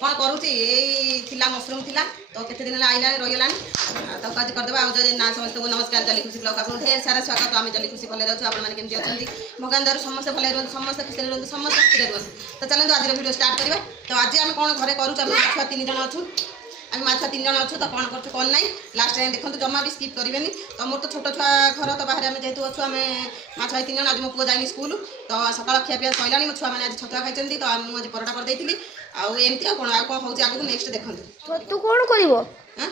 कौन करुच्ची थिला मशरूम थिला तो केते दिन आइला रहीगला तो आज करदेबा आज ना समस्त को नमस्कार जली खुशी ब्लॉग आपन ढेर सारा स्वागत आम जली खुशी भले रहछु आपण माने केमती अछंती भगवान दर समस्त भले रहु समस्त खुशी रहु समस्त खुशी रहु तो चलंतु आज वीडियो स्टार्ट करबा तो आज हम कोन घरे करू हम छुआ 3 जण अछु आम माछा 3 जण अछु तो कौन करछु कोन नाही लास्ट टाइम देखंतु जम्मा भी स्किप करिवेनी तो मोर तो छोट छुआ घर तो बाहर आम जेतु अछु आमे माछा 3 जण आज मो पु जाइनी स्कूल तो सकाळ खिया पिया सइलानी मो छुआ माने आज छतुआ खाइचंती तो हम आज परोटा कर देइथिली आ एमती आ कोन होउची आगु नेक्स्ट देखंतु तू कोन करिवो हां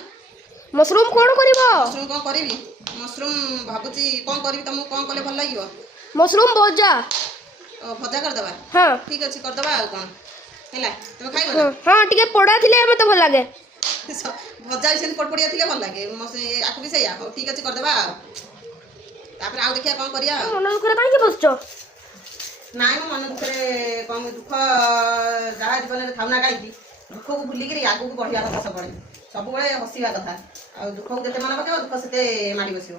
मशरूम कोन करिवो मशरूम कोन करिवि मशरूम भाबुची कोन करिवि तुम कोन कले भल लागिवो मशरूम भजा भजा कर दबा हां ठीक अछि कर दबा आ कोन हैला तुम खाइबो ना हां टिके पोडा थिले मते भल लागे भजा से पड़पड़िया थिले भल लागे मसे आकु भी सैया हो ठीक अछि कर दबा तापर आउ देखिया कोन करिया मन दुखरे काहे के बसचो नाइ मो मन दुखरे कोन दुख जहा जीवन रे थाउना काई दुख को भूली के आगु को बढ़िया कथा सब पड़े सब बळे हसीवा कथा आ दुख को जते मन पके दुख सेते माडी बसियो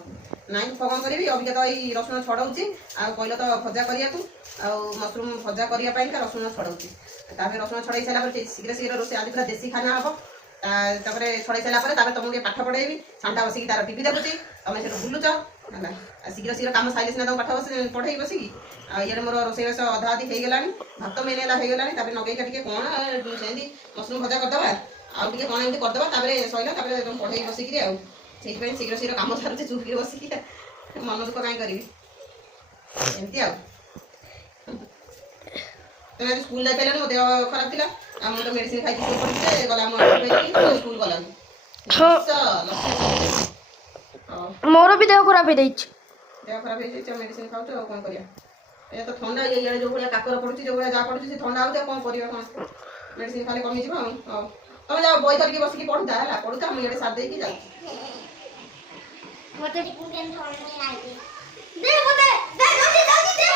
नाइ कोन करबी अभी तो ई रसुन छडौची आ कहलो तो भजा करिया तू आ मशरूम भजा करिया पई का रसुन छडौची तापर रसुन छडई सला पर शीघ्र शीघ्र रोसे आज पूरा देसी खाना हबो तापर छड़ाई सारा पर तापर तुमको पाठ पढ़ेबी सांटा बसिकी तार टीवी देखुची तुम से बुलुच है शीघ्र शीघ्र कम साइले सिना तुम पाठ बस पढ़े बसिकी ये मोर रोसैस अधा अधि हो गलानी भात मेनेला हो गलानी तापर नगैका टिके कोन सेंदी मशरूम भजा करदबा आउ टिके कोन एमती करदबा तापर सइला तापर तुम पढ़े बसिकी आउ सेहि पई शीघ्र शीघ्र काम सारुचे चुपकी बसिकी मन दुख काई करबी एमती आउ तुम आज स्कूल जाई पेलानी मो देह खराब थिला आ मो तो मेडिसिन खाइ के पड़ते गला मो स्कूल गला मोर भी देह खराब हो जाइछ देह खराब हो जाइछ मेडिसिन खाउ तो कोन करिया ए तो ठंडा ये जो भलिया काकर पड़ुची जो भलिया जा पड़ुची से ठंडा आउ कोन करिया कोन मेडिसिन खाली कमी जिवो हां तुम जाओ बोई करके बस की पढ़ता है पढ़ता हम ये साथ दे के जा मते टिकुन थोड़े आइए दे मते दे जल्दी दे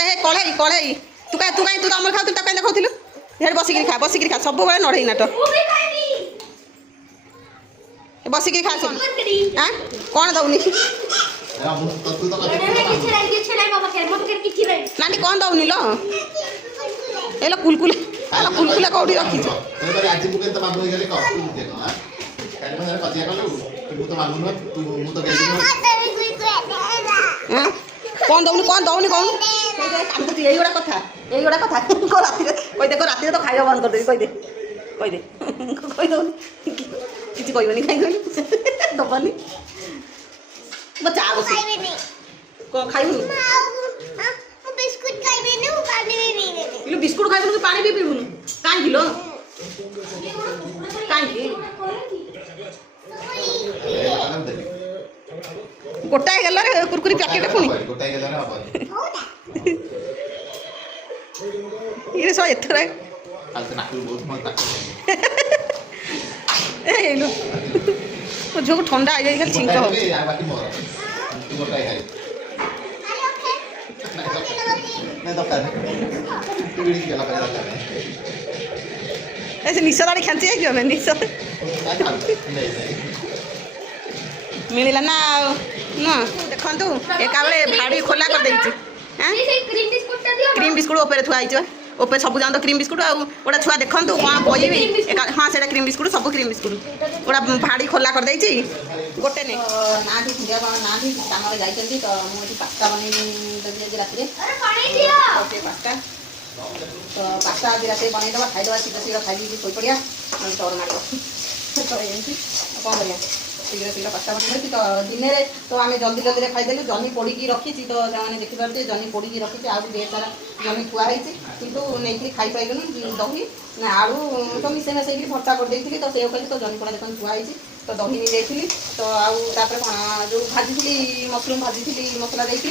ए कळई तू तो हमर खा तू त काई देखौथिलु हेड बसी के खा सब बेले नढई नाट वो भी खाइबी बसी के खा सब हां कोन दउनी किछ नाही बाबा के मत के किछ नाही नानी कोन दउनी लो एला कुलकुला कोडी रखी छ एबारे आज मुके त मागु गेले क तू देखो हां काले मन कजिया कलु तू तो मागु न तू मु तो गेली हां कोन दउनी कोन यही गोटा कथा को राति कह देखो राति तो खाइबा बंद कर दे कह दो किसी कहबनी कहीं दबनी बच्चा बस को खाइबू बिस्कुट खाइबे नु पानी भी पीबे इलो बिस्कुट खाइबू कि पानी भी पीबू काई किलो काई गोटाए गला रे कुरकुरी पैकेट पुनी गोटाए गेला रे बाबा ये सो एथरा आज नाकु बहुत मत ए लो ओ जो ठंडा आ जाई खाली छिंक हो आ बाकी मोर तू गोटाए खाई नहीं तो कर तू भी गेला कर ऐसे निशा दाड़ी खांची है क्यों मैं निशा मिलला ना ना देखंतु एका बेले भाड़ी खोला कर देइची हां क्रीम बिस्कुट ता दियो क्रीम बिस्कुट ऊपर थुआ आइछ ऊपर सब जान तो क्रीम बिस्कुट आ ओडा छुआ देखंतु कोन कोइबी हां सेटा क्रीम बिस्कुट सब क्रीम बिस्कुट ओडा भाड़ी खोला कर देइची गोटे ने ना दी खिया ना दी काम रे जाइचंती तो मोटी पास्ता बनै दे रात रे अरे पानी दियो ओके पास्ता तो पास्ता आज रात बनै दबा खाइ दबा सीधा खाइ दी कोइ पड़िया मन तोर मारो तो एंती कोन करिया शीघ्र शीघ्र पास्ता बन तो दिन में तो आम जल्दी जल्दी खाईदेलु जनी पोड़ी रखी तो से देखिपे जनी पोड़ी रखी आज ढेर सारा जनी थुआई कितु नहीं खाई पाइलुन दही ना आलू तो मिसे मिसे भर्ता कर देती तो से कही तो जनी पोड़ा देखो थुआई तो दही नहीं जाइली तो आउे कौन जो भाजी मशरूम भाजी मसला देती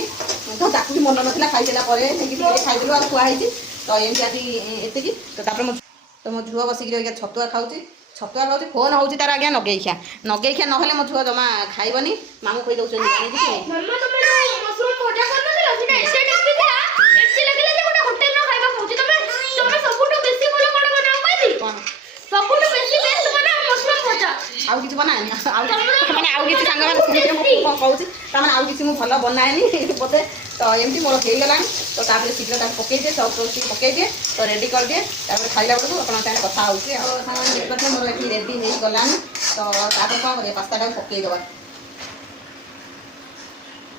तो ताकू भी मन ना खाईदेला खाईदेलु आ थुआई तो एमती आज एति तो मो झुआ बसिक छतुआ खाऊँ छतुआ खाऊँ फोन हूँ तार आज्ञा नगेखिया नगेखिया ना मो झुआ जमा खाइबनी मामू कही दौरान मम्मा तुम मशरूम भजा करन दिला सेटा एसे टेस्टी थिला एसे लागले जे गोटा होटल नो खाइबा खाउची तुम सबुटो बेसी बोलो कोन बनाओ कहबी सबुटो बेसी बेस्ट बनाओ मशरूम भजा आउ किछ बनाएनी माने आउ किछ सांग माने सुनिते मो कहूची त माने आउ किछ मु भलो बनाएनी बोते तो एमती मोर हेइ गलानी तो तापर शीघ्र ताको पकई दिए सब सब पकई दिए तो रेडी कर दिए तापर खाइला बेलू अपन साथ कथा होउची आ सामान देखते मोर एठी रेडी हो गलानी तो तापर कोन करे पास्ता टाको पकई देबा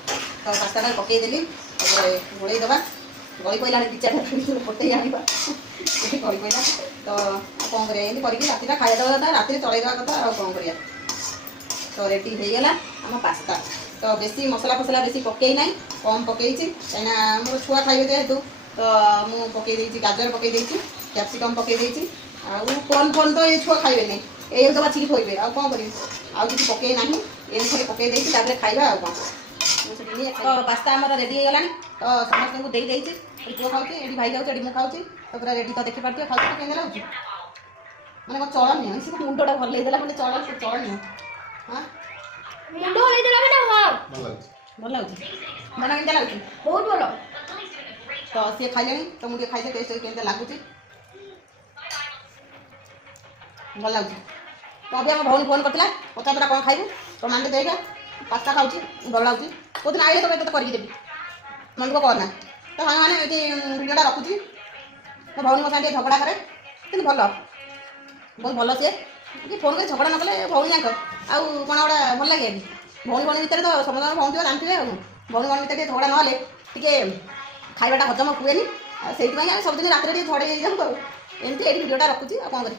तो पास्ता टाको पकई देली तापर गोळई देबा गली पइला दी चार फटे आनिबा गली पइला तो कोन करे एंदी करके रातिटा खाइ देबा था राति चलै देबा कथा आ कोन करिया तो रेडी हो गला हम पास्ता तो बेसी मसला फसला बेसी पकई नाही कम पकईची कहीं मोर छुआ खाइबे जेहेतु तो मु पकई देइची गाजर पकई देइची कैप्सिकम पकई देइची आ कौन तो ये छुआ खाइबे नहीं ए तो बाछी थोइबे आ कोन करी आ किछि पकई नाही एन खाली पकई देइची तापर खाइबा आ कोन तो पास्ता हमर रेडी हो गलानी तो समस्त को देई देइची पुओ खाउची एडी भाई जाउची एडी मु खाउची तो पूरा रेडी तो देखि पारती खाउची केने लाउची माने को चलन नहीं से मुंडोटा भल ले देला माने चलन नहीं हां मुंडो होई देला माने हां भल लाउची मन केनता लाउची बहुत भलो तो सी खाइले तो मुझे खाइले टेस्ट केनता लागुची भल लाउची तो अभी हम भौनी फोन करथिला पचा तोरा कोन खाइबू तो मान दे देगा पास्ता खाउची भल लाउची कोदिन आइले तो मैं तो करके देबी मन को करना तो हम माने एटी वीडियोटा रखुची तो भौनी मो साथे झगड़ा करे किंतु भल बहुत भल से कि फोन कर झगड़ा न कले भौनी जाक आ कोन ओडा भल लागे भौनी भौनी भितर तो समझ भौनी तो जानथिबे आ भौनी भौनी भितर झगड़ा न हले टिके खाइबाटा हजम हुएनी से सब दिन रात झड़े जाऊ एमती ये भिडियोटा रखुची आ कौन कर